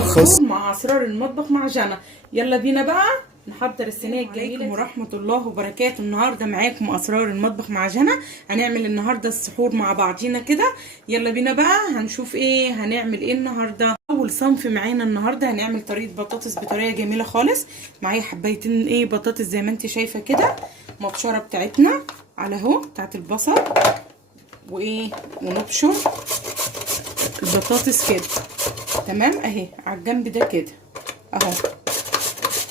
خاص مع اسرار المطبخ مع جنى. يلا بينا بقى نحضر الصينيه الجميله. عليكم ورحمه الله وبركاته. النهارده معاكم اسرار المطبخ مع جنى. هنعمل النهارده السحور مع بعضينا كده. يلا بينا بقى هنشوف ايه هنعمل ايه النهارده. اول صنف معانا النهارده هنعمل طريقه بطاطس بطريقه جميله خالص. معايا حبايتين بطاطس زي ما انت شايفه كده، مبشره بتاعتنا على اهو بتاعت البصل، ونبشر البطاطس كده تمام اهي على الجنب ده كده اهو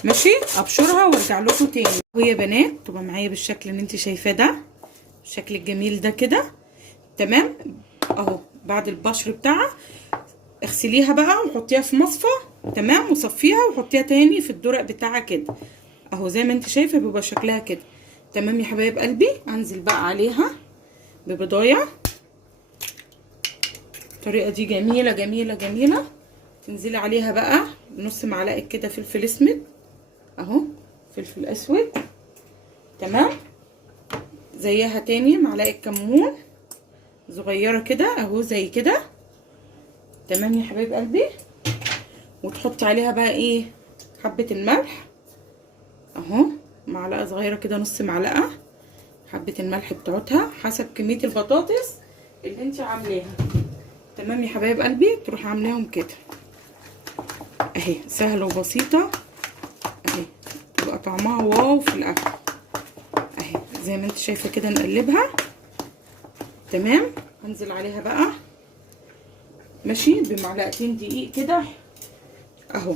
ماشي. ابشرها وارجع لكم تاني. وهي بنات تبقى معايا بالشكل اللي انت شايفاه ده، الشكل الجميل ده كده تمام اهو. بعد البشر بتاعها اغسليها بقى وحطيها في مصفى تمام، وصفيها وحطيها تاني في الدرق بتاعها كده اهو زي ما انت شايفه بيبقى شكلها كده تمام يا حبايب قلبي. انزل بقى عليها ببضايه. الطريقه دي جميله جميله جميله. تنزلي عليها بقى نص معلقه كده فلفل اسود اهو، فلفل اسود تمام، زيها تاني معلقه كمون صغيره كده اهو زي كده تمام يا حبايب قلبي. وتحطي عليها بقى حبه الملح اهو، معلقه صغيره كده، نص معلقه حبه الملح بتاعتها حسب كميه البطاطس اللي انت عاملاها تمام يا حبايب قلبي. تروحي عاملاهم كده اهي، سهله وبسيطه اهي، تبقى طعمها واو في الاكل اهي زي ما انت شايفه كده. نقلبها تمام. هنزل عليها بقى ماشي بمعلقتين دقيق كده اهو،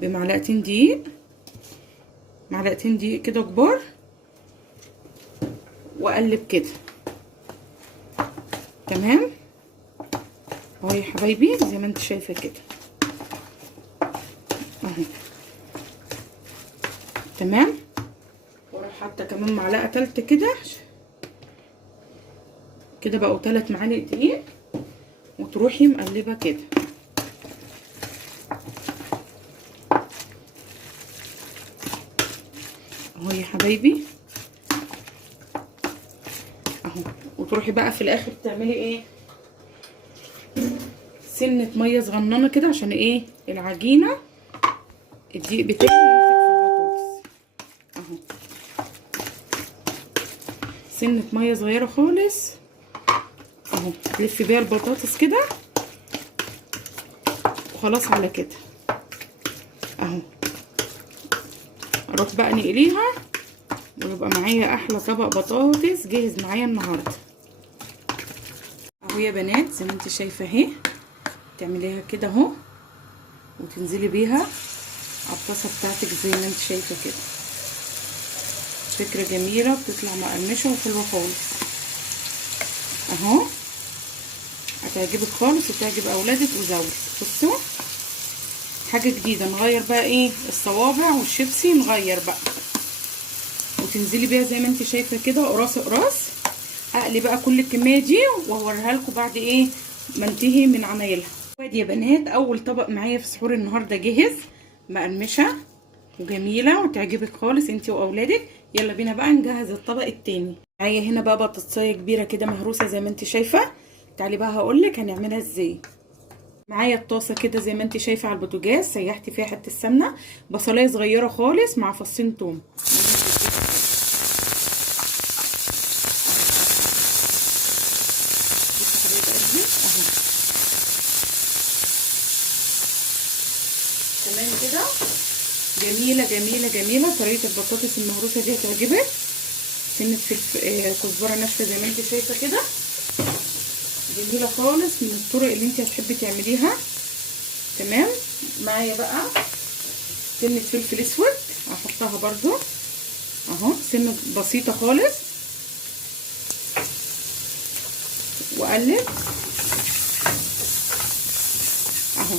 بمعلقتين دقيق، معلقتين دقيق كده كبار، واقلب كده تمام اهو يا حبايبي زي ما انت شايفه كده اهو تمام. واروح حاطه كمان معلقه تالته كده كده، بقوا 3 معالق دقيق، وتروحي مقلبه كده اهو يا حبايبي اهو. وتروحي بقى في الاخر تعملي سنه ميه صغننه كده عشان العجينه الدقيق بتاعي يمسك في البطاطس اهو. سنه ميه صغيره خالص اهو، تلفي بيها البطاطس كده وخلاص على كده اهو. اروح بقى نقليها ويبقى معايا احلى طبق بطاطس جاهز معايا النهارده اهو يا بنات. زي ما انت شايفه اهي، تعمليها كده اهو وتنزلي بيها على الطاسه بتاعتك زي ما انت شايفه كده. فكره جميله، بتطلع مقرمشه وحلوه خالص اهو. هتعجبك خالص وتعجب اولادك وزوجك. بصوا حاجه جديده، نغير بقى الصوابع والشيبسي نغير بقى. وتنزلي بيها زي ما انت شايفه كده قراص قراص. اقلي بقى كل الكميه دي واوريها لكم بعد ما انتهي من عمايلها. وادي يا بنات اول طبق معايا في سحور النهارده جاهز، مقرمشه وجميله وتعجبك خالص انت واولادك. يلا بينا بقى نجهز الطبق التاني. معايا هنا بقى بطاطسايه كبيره كده مهروسه زي ما انت شايفه. تعالي بقى هقولك هنعملها ازاي. معايا الطاسه كده زي ما انت شايفه على البوتاجاز، سيحت فيها حته السمنه، بصلايه صغيره خالص مع فصين توم. تمام كده جميله جميله جميله. طريقه البطاطس المهروسه دي هتعجبك. سنه فلفل كزبره ناشفه زي ما انت شايفه كده، جميله خالص، من الطرق اللي انت هتحبي تعمليها تمام. معايا بقى سنه فلفل اسود هحطها برضو اهو، سنه بسيطه خالص، واقلب اهو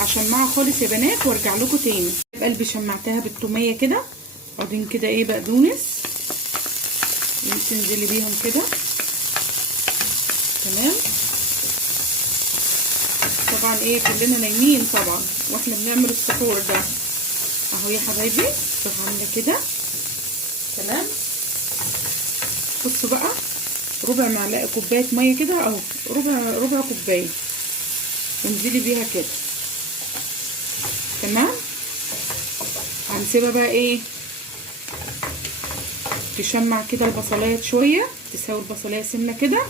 عشان معها خالص يا بنات وارجع لكم تاني. قلبي شمعتها بالتوميه كده، بعدين كده بقدونس تنزلي بيهم كده تمام. طبعا كلنا نايمين طبعا واحنا بنعمل السحور ده اهو يا حبايبي. بروح عامله كده تمام. بصوا بقى ربع معلقه كوبايه ميه كده اهو، ربع كوبايه، وانزلي بيها كده تمام. هنسيبها بقى ايه تشمع كده البصلايه شويه، تساوي البصلايه سنه كده،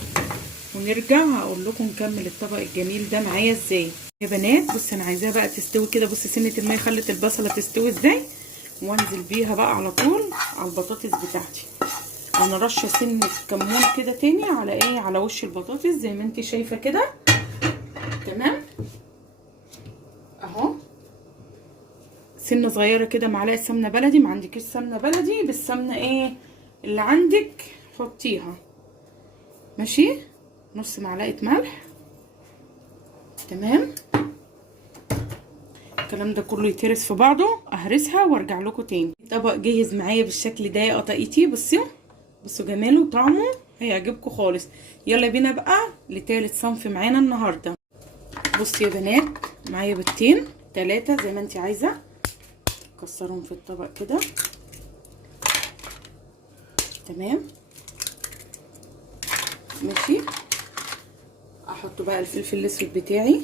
ونرجع هقول لكم نكمل الطبق الجميل ده معايا ازاي يا بنات. بص انا عايزاها بقى تستوي كده، بص سنه الميه خلت البصله تستوي ازاي، وانزل بيها بقى على طول على البطاطس بتاعتي. انا رشه سنه كمون كده تاني على ايه، على وش البطاطس زي ما انت شايفه كده. تمام اهو، سنه صغيره كده، معلقه سمنه بلدي، ما عندكيش سمنه بلدي بالسمنه ايه اللي عندك حطيها، ماشي. نص معلقه ملح. تمام. الكلام ده كله يترس في بعضه، اهرسها وارجع لكم تاني. طبق جاهز معايا بالشكل ده يا قطايتي. بصوا بصوا جماله وطعمه هيعجبكم خالص. يلا بينا بقى لتالت صنف معانا النهارده. بصوا يا بنات معايا بيضتين 3 زي ما انت عايزه، كسرهم في الطبق كده. تمام ماشي. احط بقى الفلفل الاسود بتاعي،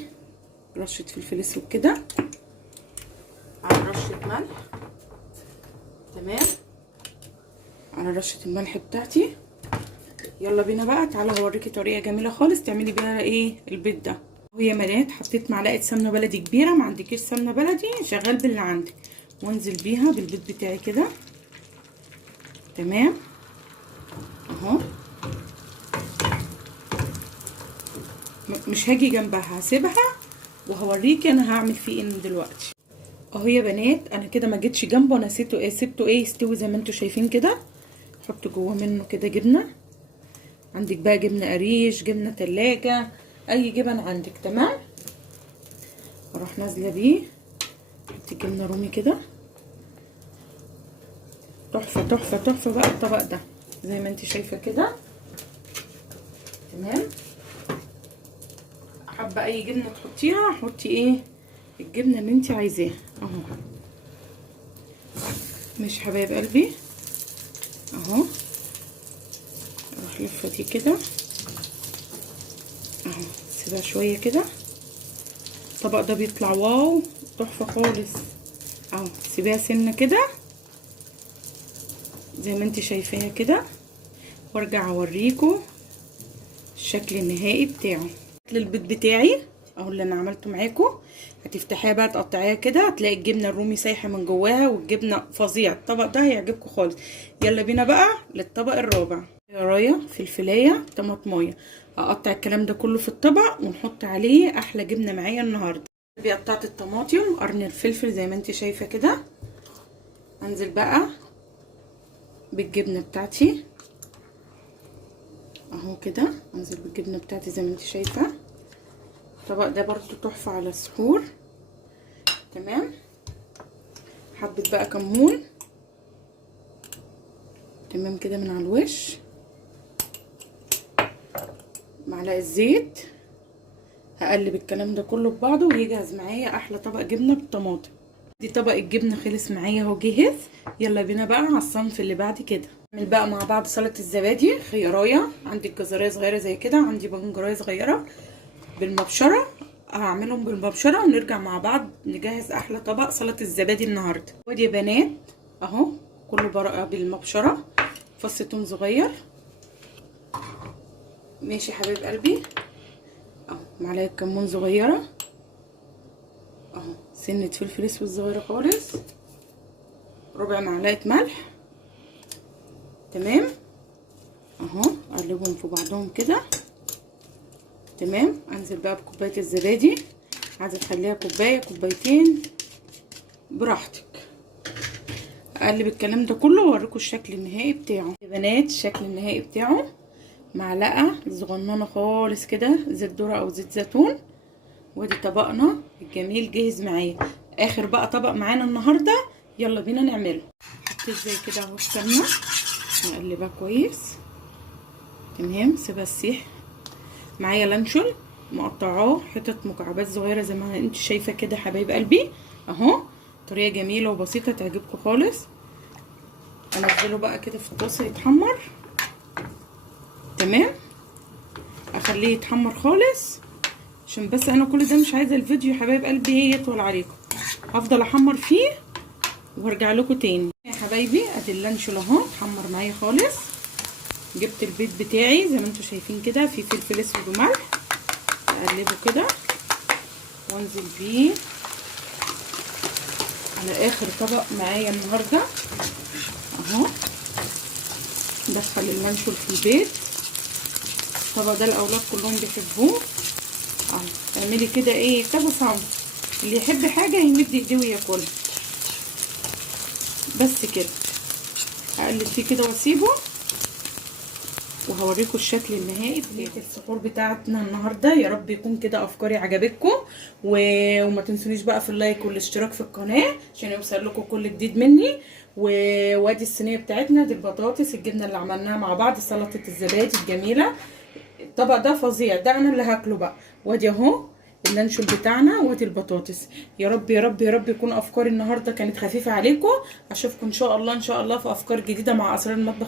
رشه فلفل اسود كده على رشه ملح. تمام، على رشه الملح بتاعتي. يلا بينا بقى، تعالى هوريكي طريقه جميله خالص تعملي بيها ايه البيض ده. وهي بنات حطيت معلقه سمنه بلدي كبيره، ما عندكيش سمنه بلدي شغال باللي عندك، وانزل بيها بالبيض بتاعي كده. تمام اهو، مش هاجي جنبها، هسيبها وهوريكي انا هعمل فيه ايه دلوقتي. اهو يا بنات انا كده ما جيتش جنبه، انا سبته ايه، سبته ايه يستوي زي ما انتوا شايفين كده. حط جوه منه كده جبنه، عندك بقى جبنه قريش، جبنه تلاجة، اي جبن عندك. تمام، اروح نازله بيه. حطي جبنه رومي كده، تحفه تحفه تحفه بقى الطبق ده زي ما انت شايفه كده. تمام، حابه اي جبنه تحطيها حطي ايه الجبنه اللي انت عايزاها اهو. مش حبايب قلبي اهو، اروح لفه دي كده اهو، سيبها شويه كده. الطبق ده بيطلع واو تحفه خالص اهو. سيبيها سنه كده زي ما انت شايفاها كده، وارجع اوريكم الشكل النهائي بتاعه. البيض بتاعي اهو اللي انا عملته معاكم، هتفتحيها بقى تقطعيها كده، هتلاقي الجبنه الرومي سايحه من جواها والجبنه فظيعه. الطبق ده هيعجبكم خالص. يلا بينا بقى للطبق الرابع. رايه فلفلايه طماطمايه، هقطع الكلام ده كله في الطبق ونحط عليه احلى جبنه معايا النهارده. قطعت الطماطم قرن الفلفل زي ما انت شايفه كده. انزل بقى بالجبنه بتاعتي اهو كده، انزل بالجبنه بتاعتي زي ما انت شايفه. الطبق ده برضو تحفه على السحور. تمام، حبه بقى كمون. تمام كده من على الوش، معلقه زيت. هقلب الكلام ده كله ببعضه ويجهز معايا احلى طبق جبنه بالطماطم. دي طبق الجبنه خلص معايا اهو جهز. يلا بينا بقى على الصنف اللي بعد كده. نعمل بقى مع بعض سلطه الزبادي. خيارايه، عندك جزرايه صغيره زي كده، عندي بنجرايه صغيره بالمبشره، هعملهم بالمبشره ونرجع مع بعض نجهز احلى طبق سلطه الزبادي النهارده. ودي يا بنات اهو كله برقه بالمبشره، فص توم صغير. ماشي حبيب قلبي اهو، معلقه كمون صغيره اهو، سنه فلفل اسود صغيره خالص، ربع معلقه ملح. تمام اهو، اقلبهم في بعضهم كده. تمام، انزل بقى بكوبايه الزبادي، عايزه تخليها كوبايه كوبايتين براحتك. اقلب الكلام ده كله واوريكم الشكل النهائي بتاعه يا بنات. الشكل النهائي بتاعه معلقه صغننه خالص كده زيت ذره او زيت زيتون. وادي طبقنا الجميل جاهز معايا. اخر بقى طبق معانا النهارده، يلا بينا نعمله. حطيت زي كده اهو السمنه، نقلبها كويس. تمام، سيبها تسيح. معايا لانشون مقطعاه حتت مكعبات صغيره زي ما انت شايفه كده حبايب قلبي اهو. طريقه جميله وبسيطه تعجبكم خالص. انزله بقى كده في الطاسه يتحمر. تمام، اخليه يتحمر خالص عشان بس انا كل ده مش عايزه الفيديو يا حبايب قلبي يطول عليكم. هفضل احمر فيه وارجع لكم تاني يا حبايبي. ادي اللانشون اهو اتحمر معايا خالص. جبت البيض بتاعي زي ما انتم شايفين كده، فيه فلفل اسود وملح. اقلبه كده وانزل بيه على اخر طبق معايا النهارده اهو. ندخل اللانشون في البيض. الطبق ده الاولاد كلهم بيحبوه اهو. اعملي كده ايه كذا صنف، اللي يحب حاجه يمد ايديه وياكلها. بس كده هقلب فيه كده واسيبه وهوريكم الشكل النهائي بتاع السحور بتاعتنا النهارده. يا رب يكون كده افكاري عجبتكم، وما تنسونيش بقى في اللايك والاشتراك في القناه عشان يوصل لكم كل جديد مني. وادي الصينيه بتاعتنا، دي البطاطس الجبنه اللي عملناها مع بعض، سلطه الزبادي الجميله. الطبق ده فظيع، ده انا اللي هاكله بقى. وادي اهو اللانشون بتاعنا، وادي البطاطس. يا رب يا رب يا رب يكون افكاري النهارده كانت خفيفه عليكم. اشوفكم ان شاء الله ان شاء الله في افكار جديده مع اسرار المطبخ.